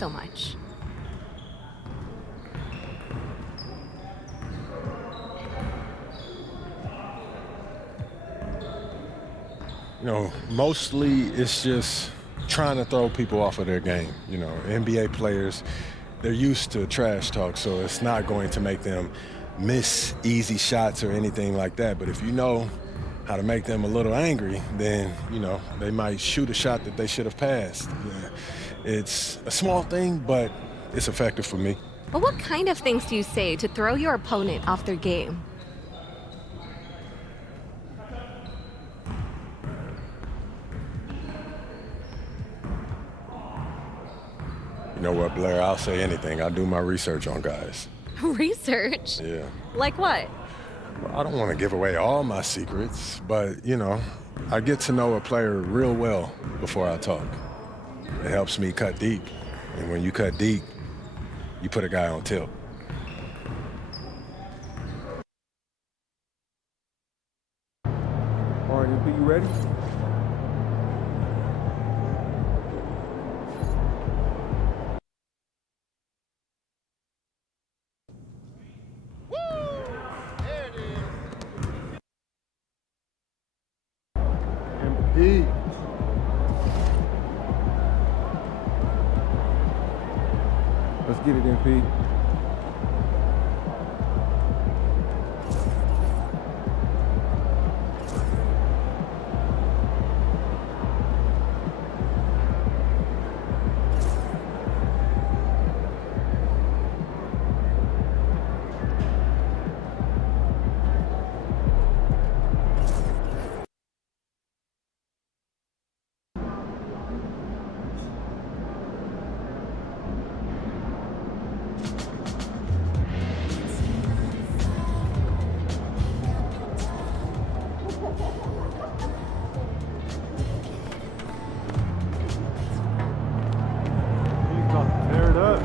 so much. Mostly it's just trying to throw people off of their game. NBA players, they're used to trash talk, so it's not going to make them miss easy shots or anything like that. But if you know how to make them a little angry, then, they might shoot a shot that they should have passed. Yeah. It's a small thing, but it's effective for me. But what kind of things do you say to throw your opponent off their game? You know what, Blair? I'll say anything. I do my research on guys. Research? Yeah. Like what? Well, I don't want to give away all my secrets, but, I get to know a player real well before I talk. It helps me cut deep. And when you cut deep, you put a guy on tilt. All right, MP, you ready? MP. Let's get it, MP. Tear it up.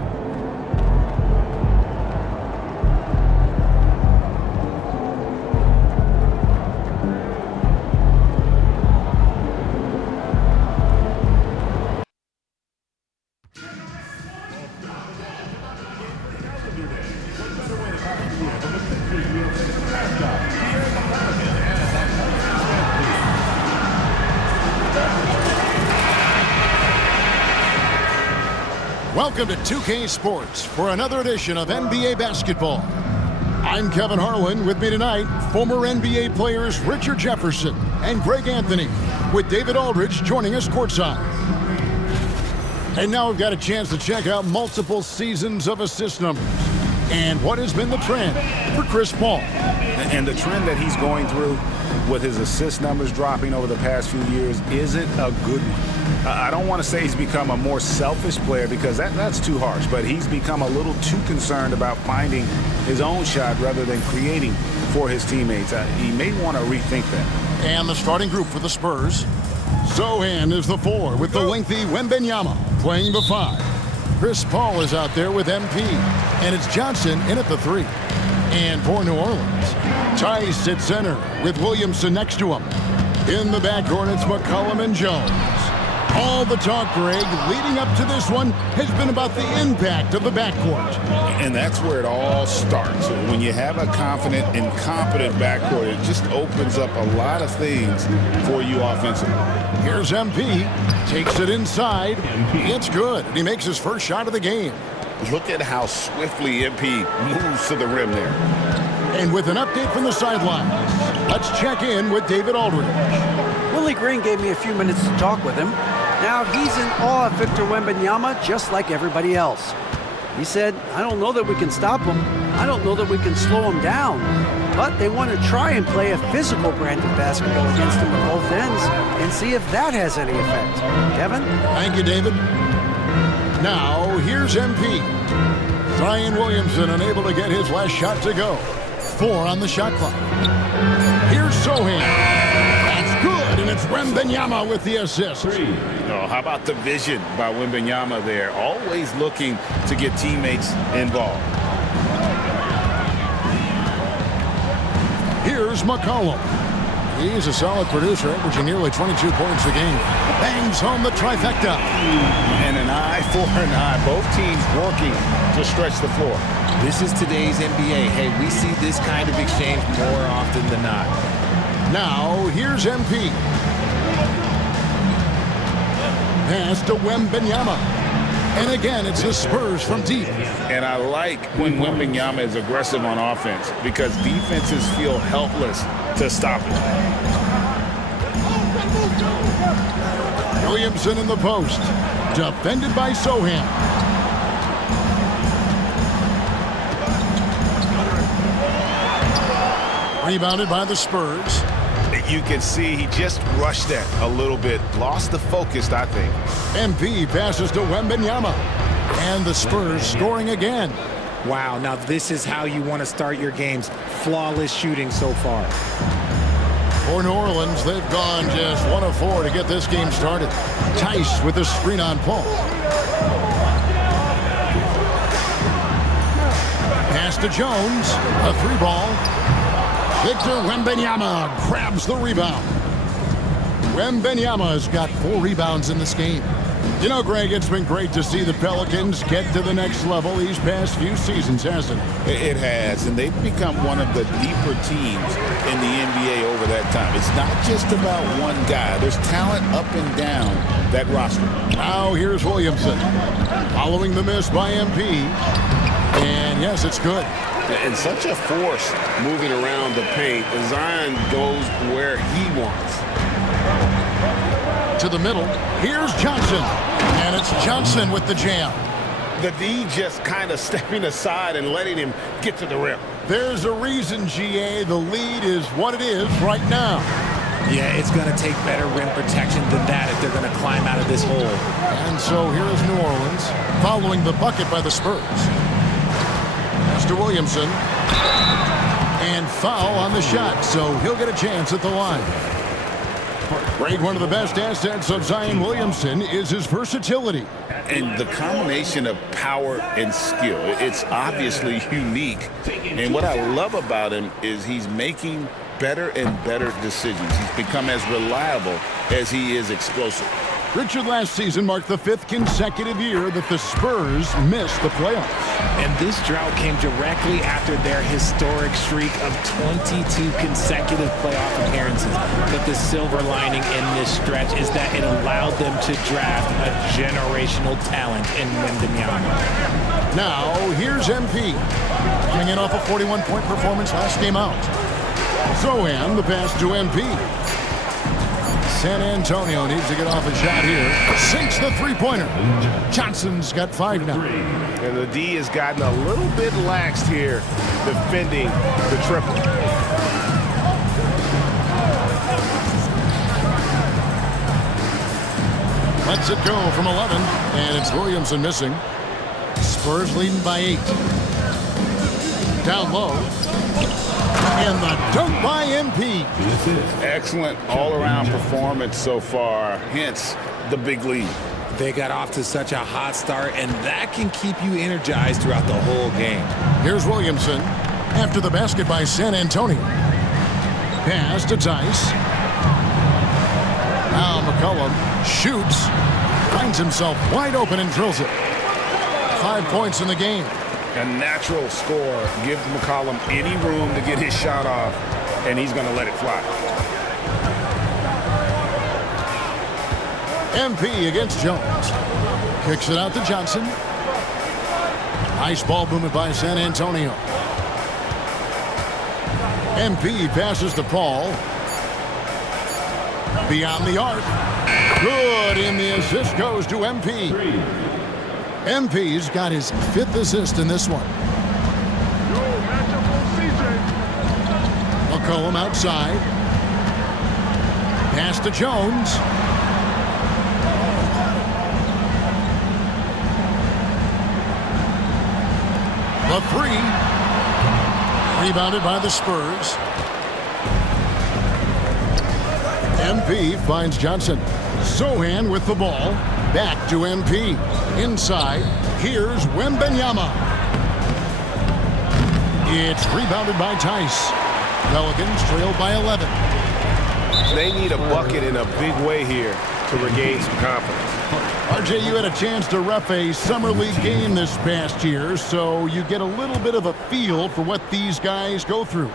Welcome to 2K Sports for another edition of NBA Basketball. I'm Kevin Harlan. With me tonight, former NBA players Richard Jefferson and Greg Anthony, with David Aldridge joining us courtside. And now we've got a chance to check out multiple seasons of assist numbers and what has been the trend for Chris Paul. And the trend that he's going through with his assist numbers dropping over the past few years isn't a good one. I don't want to say he's become a more selfish player because that's too harsh, but he's become a little too concerned about finding his own shot rather than creating for his teammates. He may want to rethink that. And the starting group for the Spurs. Sochan is the 4 with the lengthy Wembanyama playing the 5. Chris Paul is out there with MP, and it's Johnson in at the 3. And for New Orleans, Tice at center with Williamson next to him. In the backcourt, it's McCollum and Jones. All the talk, Greg, leading up to this one has been about the impact of the backcourt. And that's where it all starts. When you have a confident and competent backcourt, it just opens up a lot of things for you offensively. Here's MP, takes it inside. It's good, and he makes his first shot of the game. Look at how swiftly MP moves to the rim there. And with an update from the sidelines, let's check in with David Aldridge. Willie Green gave me a few minutes to talk with him. Now he's in awe of Victor Wembanyama just like everybody else. He said, I don't know that we can stop him. I don't know that we can slow him down. But they want to try and play a physical brand of basketball against him at both ends and see if that has any effect. Kevin? Thank you, David. Now, here's MP. Zion Williamson unable to get his last shot to go. 4 on the shot clock. Here's Sochan. That's good, and it's Wembanyama with the assist. Oh, how about the vision by Wembanyama there? Always looking to get teammates involved. Here's McCollum. He's a solid producer, averaging nearly 22 points a game. Bangs home the trifecta. And an eye for an eye. Both teams working to stretch the floor. This is today's NBA. Hey, we see this kind of exchange more often than not. Now, here's MP. Pass to Wembanyama. And again, it's the Spurs from deep. And I like when Wembanyama is aggressive on offense because defenses feel helpless to stop him. Williamson in the post. Defended by Sohan. Rebounded by the Spurs. You can see he just rushed that a little bit. Lost the focus, I think. MP passes to Wembanyama. And the Spurs scoring again. Wow, now this is how you want to start your games. Flawless shooting so far. For New Orleans, they've gone just 1 of 4 to get this game started. Tice with the screen on Paul. Pass to Jones. A 3-ball. Victor Wembanyama grabs the rebound. Wembanyama's got 4 rebounds in this game. You know, Greg, it's been great to see the Pelicans get to the next level these past few seasons, hasn't it? It has, and they've become one of the deeper teams in the NBA over that time. It's not just about one guy. There's talent up and down that roster. Now here's Williamson. Following the miss by MP. And yes, it's good. And such a force moving around the paint. Zion goes where he wants. To the middle. Here's Johnson. And it's Johnson with the jam. The D just kind of stepping aside and letting him get to the rim. There's a reason, GA. The lead is what it is right now. Yeah, it's going to take better rim protection than that if they're going to climb out of this hole. And so here is New Orleans following the bucket by the Spurs. Pass to Williamson. And foul on the shot, so he'll get a chance at the line. Greg, one of the best assets of Zion Williamson is his versatility. And the combination of power and skill, it's obviously unique. And what I love about him is he's making better and better decisions. He's become as reliable as he is explosive. Richard, last season marked the 5th consecutive year that the Spurs missed the playoffs. And this drought came directly after their historic streak of 22 consecutive playoff appearances. But the silver lining in this stretch is that it allowed them to draft a generational talent in Wembanyama. Now, here's MP. Coming in off a 41-point performance last game out. Zohan, the pass to MP. San Antonio needs to get off a shot here. Sinks the three-pointer. Johnson's got 5 now. And the D has gotten a little bit laxed here defending the triple. Lets it go from 11, and it's Williamson missing. Spurs leading by 8. Down low. And the dunk by MP. Excellent all-around performance so far, hence the big lead. They got off to such a hot start, and that can keep you energized throughout the whole game. Here's Williamson after the basket by San Antonio. Pass to Tice. Now McCollum shoots, finds himself wide open and drills it. 5 points in the game. A natural score. Give McCollum any room to get his shot off, and he's going to let it fly. MP against Jones. Kicks it out to Johnson. Nice ball movement by San Antonio. MP passes to Paul. Beyond the arc. Good, and the assist goes to MP. MP's got his 5th assist in this one. McCollum outside. Pass to Jones. The 3. Rebounded by the Spurs. MP finds Johnson. Sohan with the ball. Back to MP. Inside. Here's Wembanyama. It's rebounded by Tice. Pelicans trailed by 11. They need a bucket in a big way here to regain some confidence. RJ, you had a chance to ref a Summer League game this past year, so you get a little bit of a feel for what these guys go through.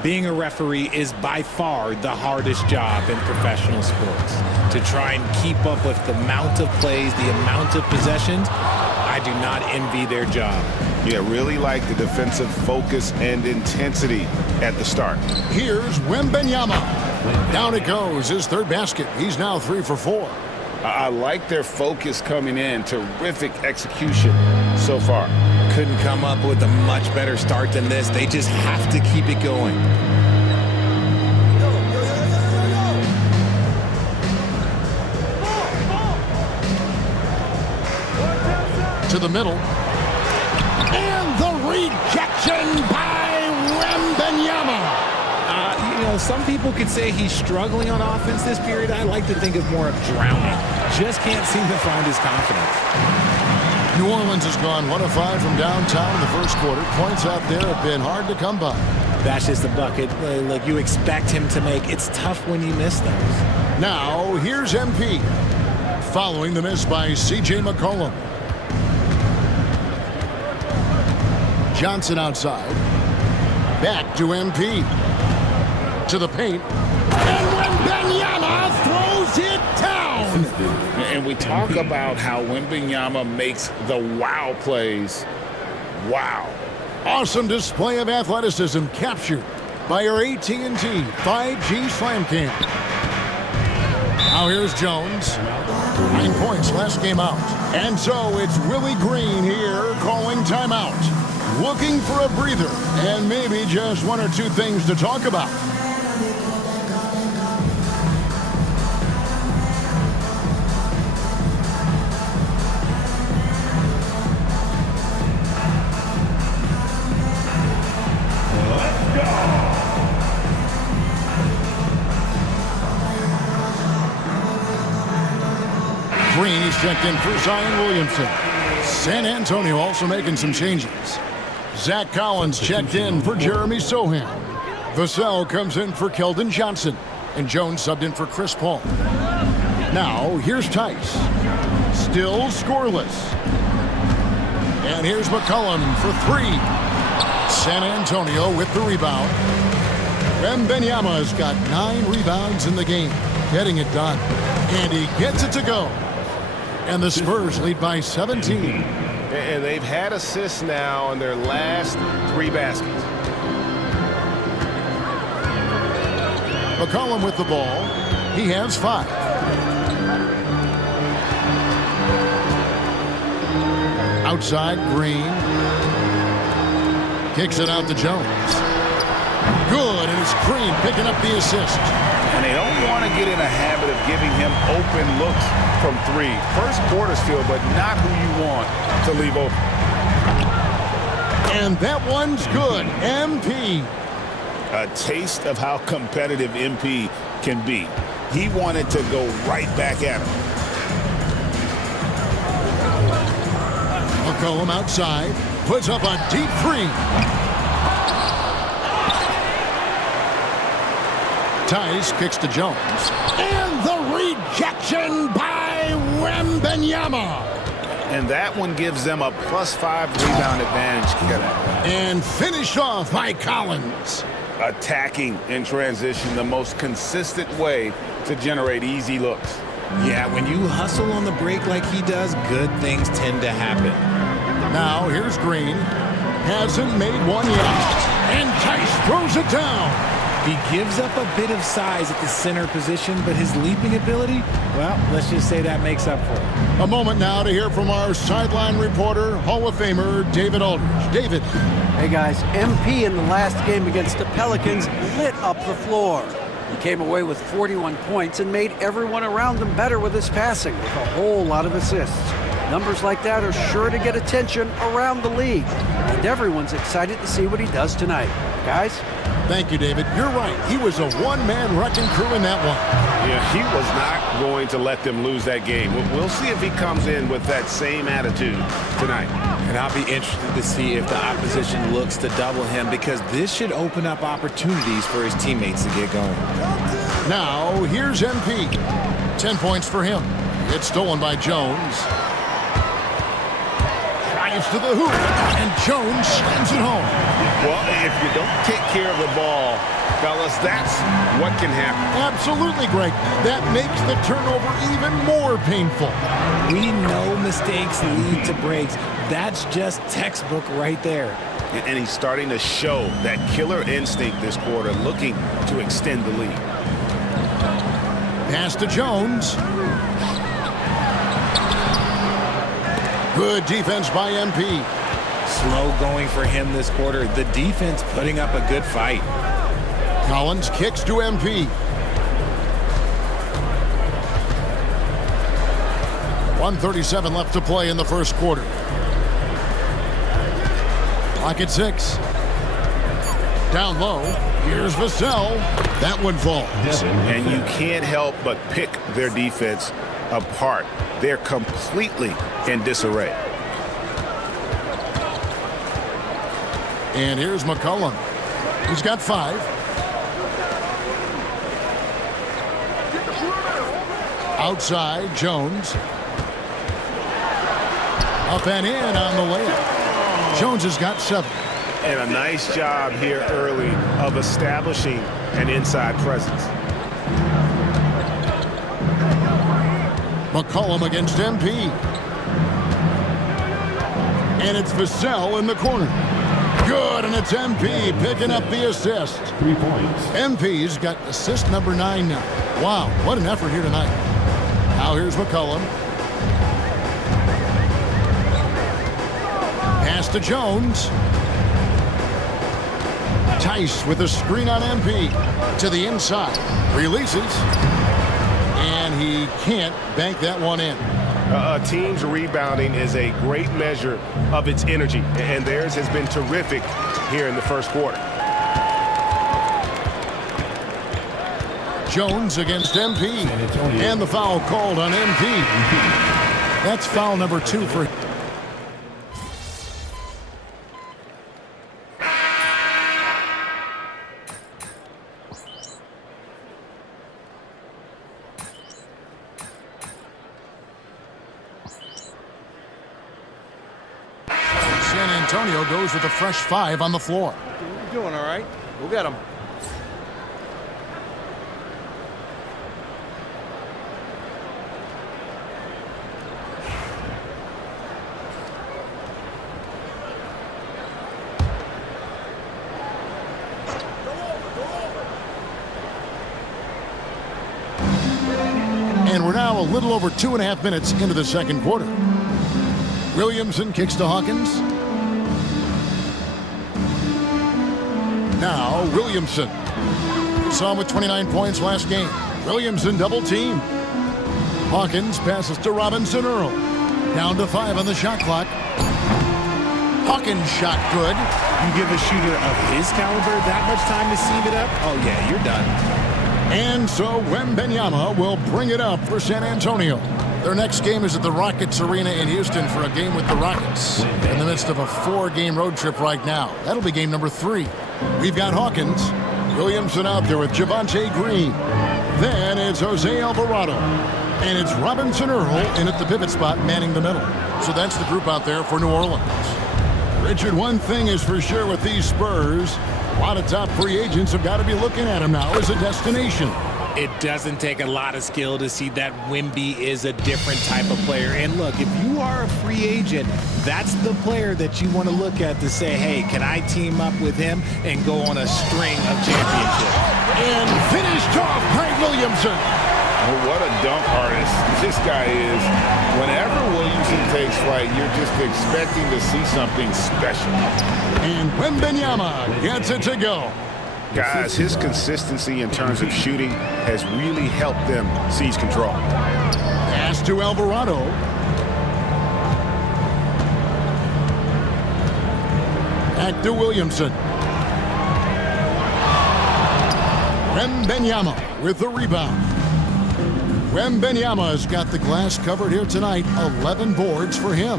Being a referee is by far the hardest job in professional sports. To try and keep up with the amount of plays, the amount of possessions, I do not envy their job. Yeah, really like the defensive focus and intensity at the start. Here's Wembanyama. Down it goes, his third basket. He's now 3 for 4. I like their focus coming in. Terrific execution so far. Couldn't come up with a much better start than this. They just have to keep it going. To the middle. And the rejection by Wembanyama. Some people could say he's struggling on offense this period. I like to think of more of drowning. Just can't seem to find his confidence. New Orleans has gone 1 of 5 from downtown in the first quarter. Points out there have been hard to come by. That's just the bucket like you expect him to make. It's tough when you miss those. Now, here's MP. Following the miss by C.J. McCollum. Johnson outside. Back to MP. To the paint. And Wembanyama throws it down. And we talk about how Wembanyama makes the wow plays. Wow. Awesome display of athleticism captured by our AT&T 5G Slam Cam. Now here's Jones. 9 points last game out. And so it's Willie Green here calling timeout. Looking for a breather and maybe just 1 or 2 things to talk about. Green is checked in for Zion Williamson. San Antonio also making some changes. Zach Collins checked in for Jeremy Sohan. Vassell comes in for Keldon Johnson. And Jones subbed in for Chris Paul. Now, here's Tice. Still scoreless. And here's McCollum for 3. San Antonio with the rebound. Wembanyama's got 9 rebounds in the game. Getting it done. And he gets it to go. And the Spurs lead by 17. And they've had assists now in their last 3 baskets. McCollum with the ball. He has 5. Outside, Green. Kicks it out to Jones. Good, and it's Green picking up the assist. And they don't want to get in a habit of giving him open looks from 3. First quarter still, but not who you want to leave open. And that one's good. MP. A taste of how competitive MP can be. He wanted to go right back at him. McCollum outside. Puts up a deep 3. Tice kicks to Jones. And the rejection by Wembanyama. And that one gives them a +5 rebound advantage, Kevin. And finished off by Collins. Attacking in transition, the most consistent way to generate easy looks. Yeah, when you hustle on the break like he does, good things tend to happen. Now here's Green. Hasn't made one yet. And Tice throws it down. He gives up a bit of size at the center position, but his leaping ability, well, let's just say that makes up for it. A moment now to hear from our sideline reporter, Hall of Famer David Aldridge. David. Hey guys, MP in the last game against the Pelicans lit up the floor. He came away with 41 points and made everyone around him better with his passing, with a whole lot of assists. Numbers like that are sure to get attention around the league, and everyone's excited to see what he does tonight. Guys? Thank you, David. You're right. He was a one-man wrecking crew in that one. Yeah, he was not going to let them lose that game. We'll see if he comes in with that same attitude tonight. And I'll be interested to see if the opposition looks to double him, because this should open up opportunities for his teammates to get going. Now, here's MP. 10 points for him. It's stolen by Jones. Drives to the hoop, and Jones slams it home. Well, if you don't take care of the ball, fellas, that's what can happen. Absolutely, Greg. That makes the turnover even more painful. We know mistakes lead to breaks. That's just textbook right there. And he's starting to show that killer instinct this quarter, looking to extend the lead. Pass to Jones. Good defense by MP. Slow going for him this quarter. The defense putting up a good fight. Collins kicks to MP. 1:37 left to play in the first quarter. Clock at 6. Down low. Here's Vassell. That one falls. And you can't help but pick their defense apart. They're completely in disarray. And here's McCollum. He's got 5. Outside, Jones. Up and in on the layup. Jones has got 7. And a nice job here early of establishing an inside presence. McCollum against MP. And it's Vassell in the corner. Good, and it's MP picking up the assist. 3 points. MP's got assist number 9 now. Wow, what an effort here tonight. Now here's McCollum. Pass to Jones. Tice with a screen on MP. To the inside. Releases. And he can't bank that one in. A team's rebounding is a great measure of its energy, and theirs has been terrific here in the first quarter. Jones against MP. And the foul called on MP. That's foul number 2 for him. San Antonio goes with a fresh 5 on the floor. You're doing all right. We'll get him. And we're now a little over 2.5 minutes into the second quarter. Williamson kicks to Hawkins. Now Williamson. We saw him with 29 points last game. Williamson double team. Hawkins passes to Robinson Earl. Down to 5 on the shot clock. Hawkins shot good. You give a shooter of his caliber that much time to seam it up? Oh yeah, you're done. And so Wembanyama will bring it up for San Antonio. Their next game is at the Rockets Arena in Houston for a game with the Rockets. In the midst of a 4-game road trip right now. That'll be game number 3. We've got Hawkins. Williamson out there with Javonte Green. Then it's Jose Alvarado. And it's Robinson Earl in at the pivot spot manning the middle. So that's the group out there for New Orleans. Richard, one thing is for sure with these Spurs, a lot of top free agents have got to be looking at them now as a destination. It doesn't take a lot of skill to see that Wemby is a different type of player. And look, if you are a free agent, that's the player that you want to look at to say, hey, can I team up with him and go on a string of championships? And finished off by Williamson. Well, what a dunk artist this guy is. Whenever Williamson takes flight, you're just expecting to see something special. And Wembanyama gets it to go. Guys, his consistency in terms of shooting has really helped them seize control. Pass to Alvarado. Back to Williamson. Wembanyama with the rebound. Wembanyama's got the glass covered here tonight. 11 boards for him.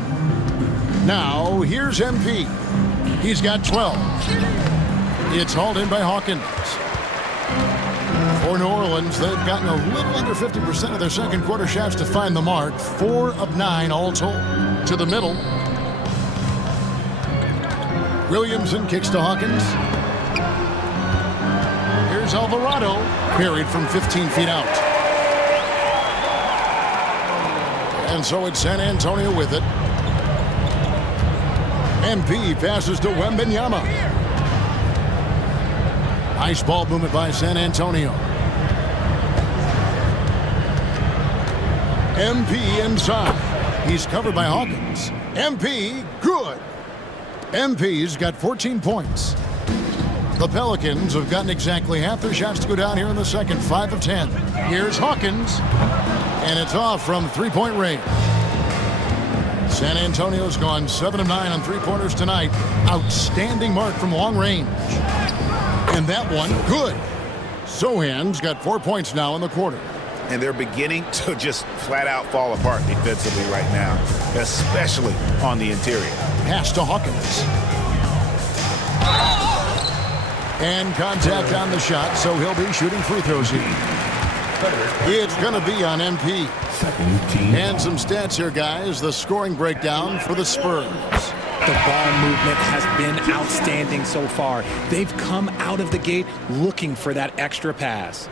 Now, here's MP. He's got 12. It's hauled in by Hawkins. For New Orleans, they've gotten a little under 50% of their second quarter shots to find the mark. 4 of 9 all told. To the middle. Williamson kicks to Hawkins. Here's Alvarado. Buried from 15 feet out. And so it's San Antonio with it. MP passes to Wembanyama. Nice ball movement by San Antonio. MP inside. He's covered by Hawkins. MP, good. MP's got 14 points. The Pelicans have gotten exactly half their shots to go down here in the second, 5 of 10. Here's Hawkins, and it's off from three-point range. San Antonio's gone 7 of 9 on three-pointers tonight. Outstanding mark from long range. And that one, good. Sohan's got 4 points now in the quarter. And they're beginning to just flat out fall apart defensively right now, especially on the interior. Pass to Hawkins. And contact on the shot, so he'll be shooting free throws here. It's going to be on MP. And some stats here, guys. The scoring breakdown for the Spurs. The ball movement has been outstanding so far. They've come out of the gate looking for that extra pass.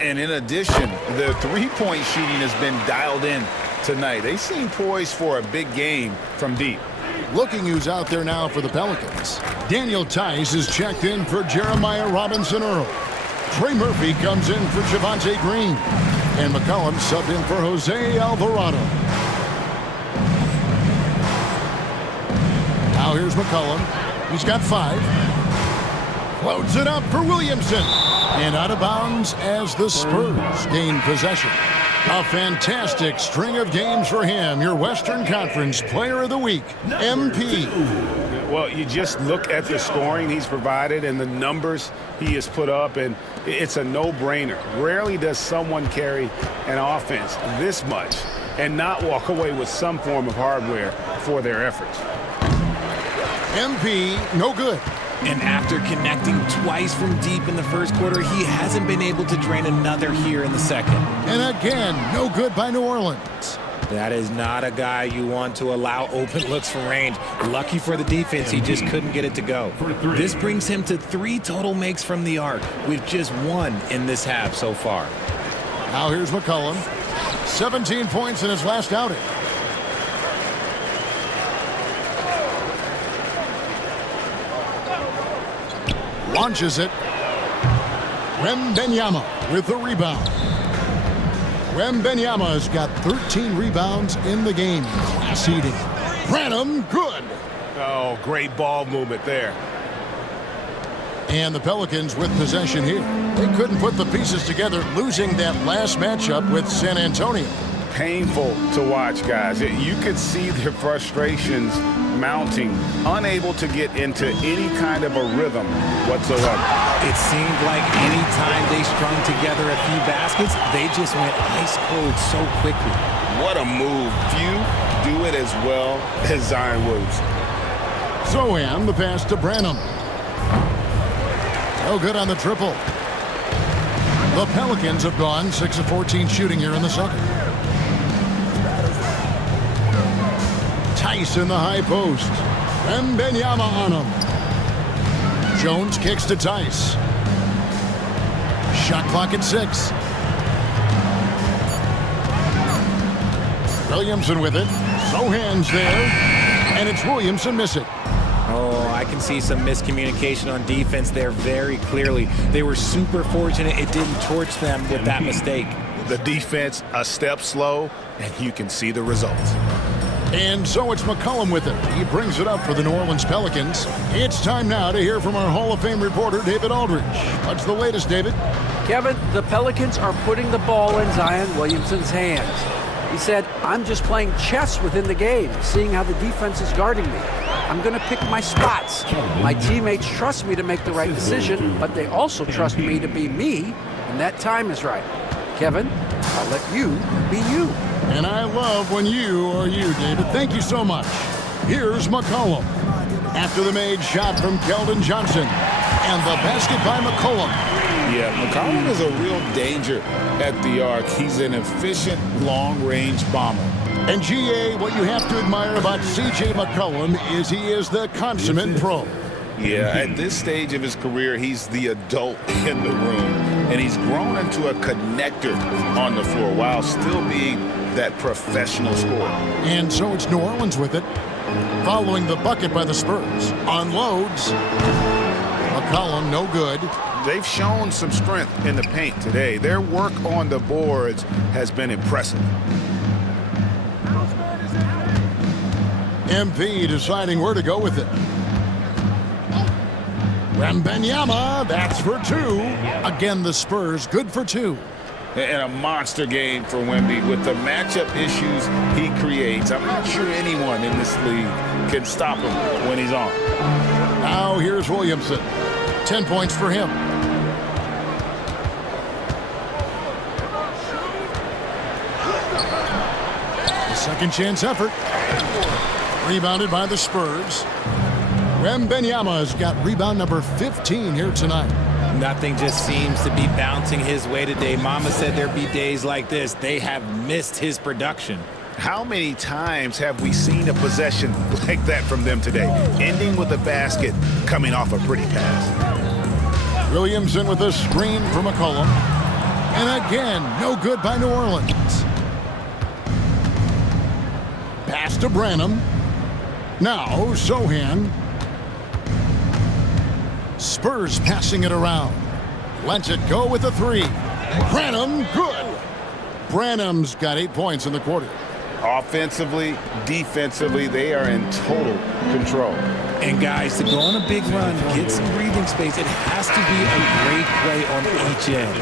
And in addition, the three-point shooting has been dialed in tonight. They seem poised for a big game from deep. Looking who's out there now for the Pelicans. Daniel Tice is checked in for Jeremiah Robinson-Earl. Trey Murphy comes in for Javonte Green. And McCollum subbed in for Jose Alvarado. Now here's McCollum. He's got 5. Floats it up for Williamson. And out of bounds as the Spurs gain possession. A fantastic string of games for him. Your Western Conference Player of the Week, MP. Well, you just look at the scoring he's provided and the numbers he has put up, and it's a no-brainer. Rarely does someone carry an offense this much and not walk away with some form of hardware for their efforts. MP, no good. And after connecting twice from deep in the first quarter, he hasn't been able to drain another here in the second. And again, no good by New Orleans. That is not a guy you want to allow open looks from range. Lucky for the defense, he just couldn't get it to go. This brings him to 3 total makes from the arc, with just 1 in this half so far. Now here's McCollum. 17 points in his last outing. Launches it. Wembanyama with the rebound. Wembanyama's got 13 rebounds in the game. Class eating. Branham, good. Oh, great ball movement there. And the Pelicans with possession here. They couldn't put the pieces together, losing that last matchup with San Antonio. Painful to watch, guys. You could see their frustrations mounting, unable to get into any kind of a rhythm whatsoever. It seemed like any time they strung together a few baskets, they just went ice cold so quickly. What a move. Few do it as well as Zion Williamson. Sohan, the pass to Branham. No good on the triple. The Pelicans have gone 6 of 14 shooting here in the second. Tice in the high post. Wembanyama on him. Jones kicks to Tice. Shot clock at 6. Williamson with it. Sohan's there. And it's Williamson missing. Oh, I can see some miscommunication on defense there very clearly. They were super fortunate it didn't torch them with that mistake. The defense a step slow, and you can see the results. And so it's McCollum with it. He brings it up for the New Orleans Pelicans. It's time now to hear from our Hall of Fame reporter, David Aldridge. What's the latest, David? Kevin, the Pelicans are putting the ball in Zion Williamson's hands. He said, I'm just playing chess within the game, seeing how the defense is guarding me. I'm going to pick my spots. My teammates trust me to make the right decision, but they also trust me to be me, and that time is right. Kevin, I'll let you be you. And I love when you are you, David. Thank you so much. Here's McCollum. After the made shot from Keldon Johnson. And the basket by McCollum. Yeah, McCollum is a real danger at the arc. He's an efficient long-range bomber. And GA, what you have to admire about C.J. McCollum is he is the consummate pro. Yeah, at this stage of his career, he's the adult in the room, and he's grown into a connector on the floor while still being that professional scorer. And so it's New Orleans with it, following the bucket by the Spurs. Unloads. McCollum, no good. They've shown some strength in the paint today. Their work on the boards has been impressive. MP deciding where to go with it. Wembanyama, that's for two. Again, the Spurs, good for two. And a monster game for Wemby with the matchup issues he creates. I'm not sure anyone in this league can stop him when he's on. Now here's Williamson. 10 points for him. The second chance effort. Rebounded by the Spurs. Wembanyama's got rebound number 15 here tonight. Nothing just seems to be bouncing his way today. Mama said there'd be days like this. They have missed his production. How many times have we seen a possession like that from them today, ending with a basket coming off a pretty pass? Williamson with a screen for McCollum. And again, no good by New Orleans. Pass to Branham. Now, Sohan. Spurs passing it around. Lets it go with a three. Branham, good. Branham's got 8 points in the quarter. Offensively, defensively, they are in total control. And guys, to go on a big run, get some breathing space, it has to be a great play on each end.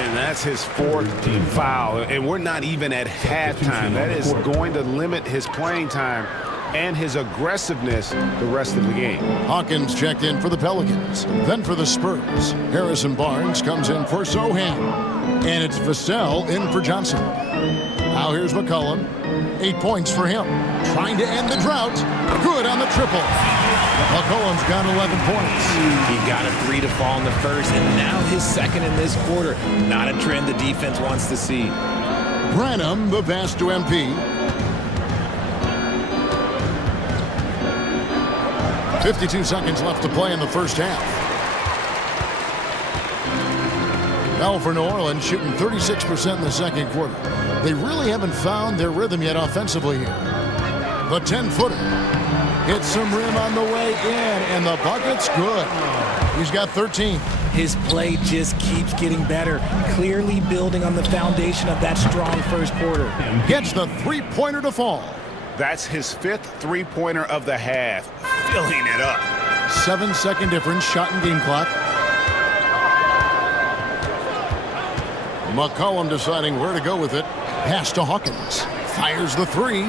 And that's his fourth team foul. And we're not even at halftime. That is going to limit his playing time and his aggressiveness the rest of the game. Hawkins checked in for the Pelicans. Then for the Spurs. Harrison Barnes comes in for Sohan. And it's Vassell in for Johnson. Now here's McCollum. 8 points for him. Trying to end the drought. Good on the triple. McCollum's got 11 points. He got a three to fall in the first, and now his second in this quarter. Not a trend the defense wants to see. Branham, the pass to MP. 52 seconds left to play in the first half. Now for New Orleans, shooting 36% in the second quarter. They really haven't found their rhythm yet offensively here. The 10-footer hits some rim on the way in, and the bucket's good. He's got 13. His play just keeps getting better, clearly building on the foundation of that strong first quarter. Gets the three-pointer to fall. That's his fifth three-pointer of the half, filling it up. 7-second difference, shot and game clock. McCollum deciding where to go with it. Pass to Hawkins. Fires the three.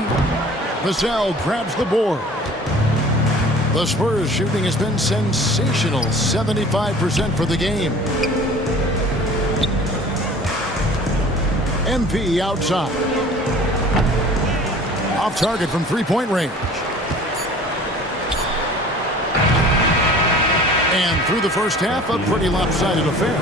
Vassell grabs the board. The Spurs shooting has been sensational. 75% for the game. MP outside. Off target from three-point range. And through the first half, a pretty lopsided affair.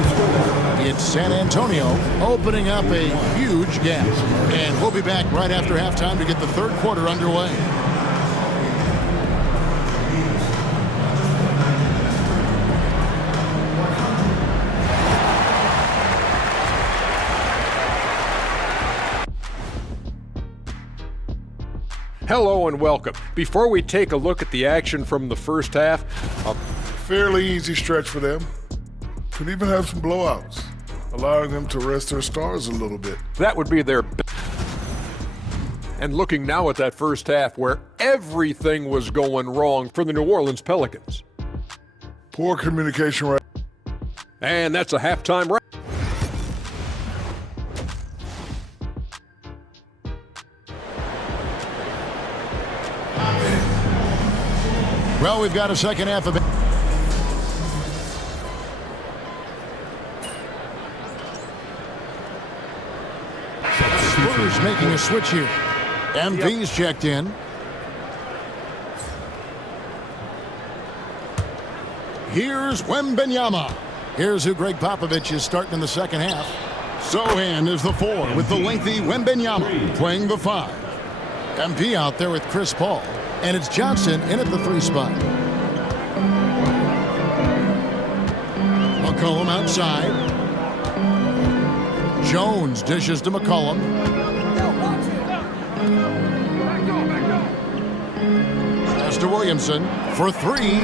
It's San Antonio opening up a huge gap. And we'll be back right after halftime to get the third quarter underway. Hello and welcome. Before we take a look at the action from the first half, fairly easy stretch for them. Could even have some blowouts, allowing them to rest their stars a little bit. that would be their best. And looking now at that first half where everything was going wrong for the New Orleans Pelicans. Poor communication right. And that's a halftime wrap. Well, we've got a second half of it. Spurs making a switch here. MV's checked in. Here's Wembanyama. Here's who Greg Popovich is starting in the second half. Sohan is the 4 with the lengthy Wembanyama playing the 5. MP out there with Chris Paul. And it's Johnson in at the 3 spot. McCollum outside. Jones dishes to McCollum. Pass to Williamson for 3.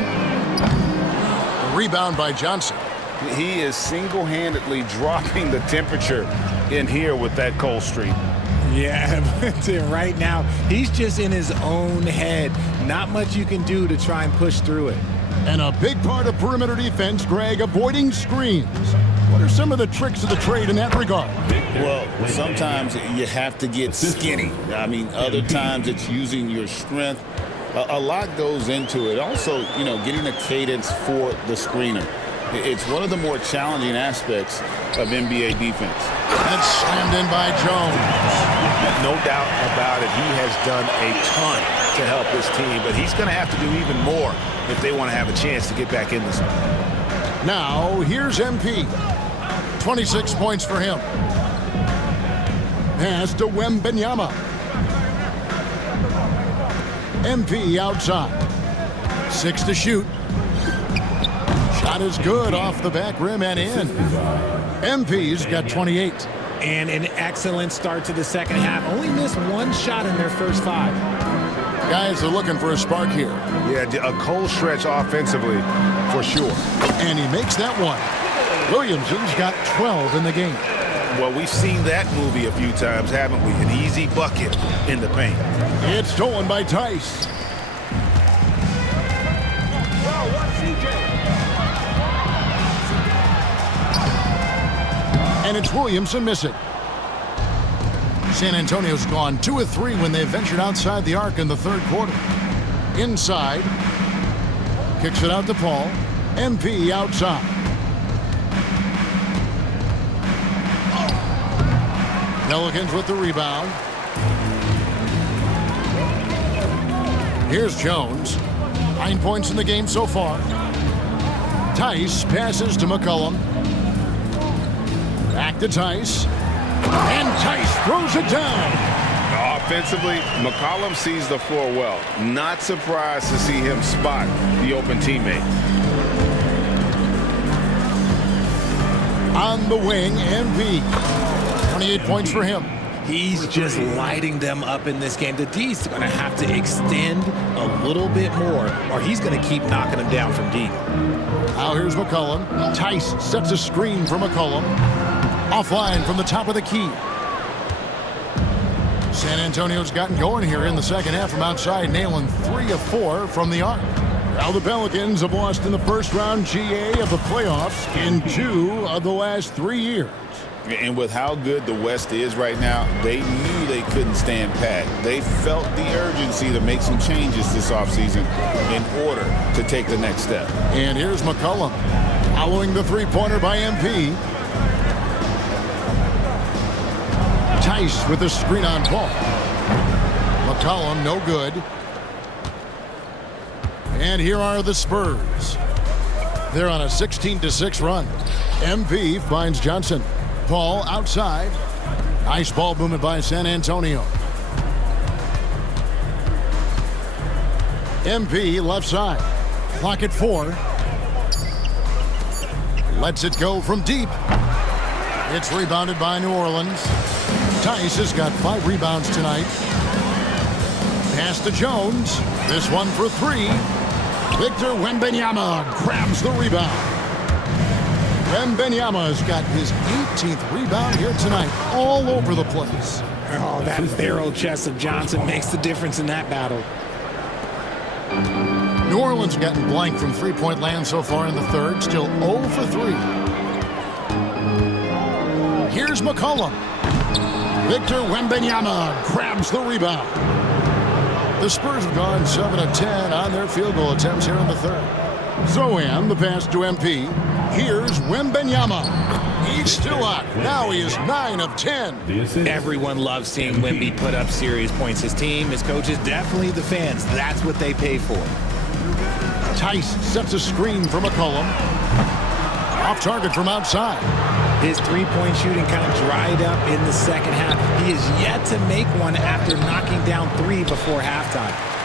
A rebound by Johnson. He is single-handedly dropping the temperature in here with that cold streak. Yeah, but right now, he's just in his own head. Not much you can do to try and push through it. And a big part of perimeter defense, Greg, avoiding screens. What are some of the tricks of the trade in that regard? Well, sometimes you have to get skinny. I mean, other times it's using your strength. A lot goes into it. Also, you know, getting a cadence for the screener. It's one of the more challenging aspects of NBA defense. And it's slammed in by Jones. No doubt about it. He has done a ton to help his team, but he's going to have to do even more if they want to have a chance to get back in this one. Now, here's MP. 26 points for him. Pass to Wembanyama. MP outside. 6 to shoot. Shot is good off the back rim and in. MP's got 28. And an excellent start to the second half. Only missed 1 shot in their first 5. Guys are looking for a spark here. Yeah, a cold stretch offensively for sure. And he makes that one. Williamson's got 12 in the game. Well, we've seen that movie a few times, haven't we? An easy bucket in the paint. It's stolen by Tice. And it's Williamson missing. San Antonio's gone 2 of 3 when they ventured outside the arc in the third quarter. Inside. Kicks it out to Paul. MP outside. Pelicans with the rebound. Here's Jones. 9 points in the game so far. Tice passes to McCollum. Back to Tice. And Tice throws it down. Offensively, McCollum sees the floor well. Not surprised to see him spot the open teammate. On the wing, MP. 28 points for him. He's just lighting them up in this game. The D's going to have to extend a little bit more, or he's going to keep knocking them down from deep. Now here's McCollum. Tice sets a screen for McCollum. Offline from the top of the key. San Antonio's gotten going here in the second half from outside, nailing 3 of 4 from the arc. Now the Pelicans have lost in the first round GA of the playoffs in 2 of the last 3 years. And with how good the West is right now, they knew they couldn't stand pat. They felt the urgency to make some changes this offseason in order to take the next step. And here's McCollum following the three-pointer by MP. Tice with a screen on Paul. McCollum no good. And here are the Spurs. They're on a 16-6 run. MP finds Johnson. Paul outside. Nice ball movement by San Antonio. MP left side. Clock at 4. Lets it go from deep. It's rebounded by New Orleans. Tice has got 5 rebounds tonight. Pass to Jones. This one for 3. Victor Wembanyama grabs the rebound. Wembanyama's got his 18th rebound here tonight, all over the place. Oh, that barrel chest of Johnson makes the difference in that battle. New Orleans have gotten blank from three-point land so far in the third, still 0 for 3. Here's McCollum. Victor Wembanyama grabs the rebound. The Spurs have gone 7 of 10 on their field goal attempts here in the third. Zohan, the pass to MP. Here's Wembanyama. He's still out. Now he is 9 of 10. Everyone loves seeing Wemby put up serious points. His team, his coaches, definitely the fans. That's what they pay for. Tice sets a screen for McCollum. Off target from outside. His three-point shooting kind of dried up in the second half. He is yet to make one after knocking down 3 before halftime.